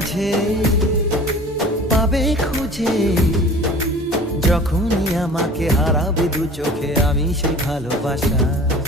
মাঝে পাবে খুঁজে, যখনই আমাকে হারাবে দু চোখে আমি সেই ভালোবাসা।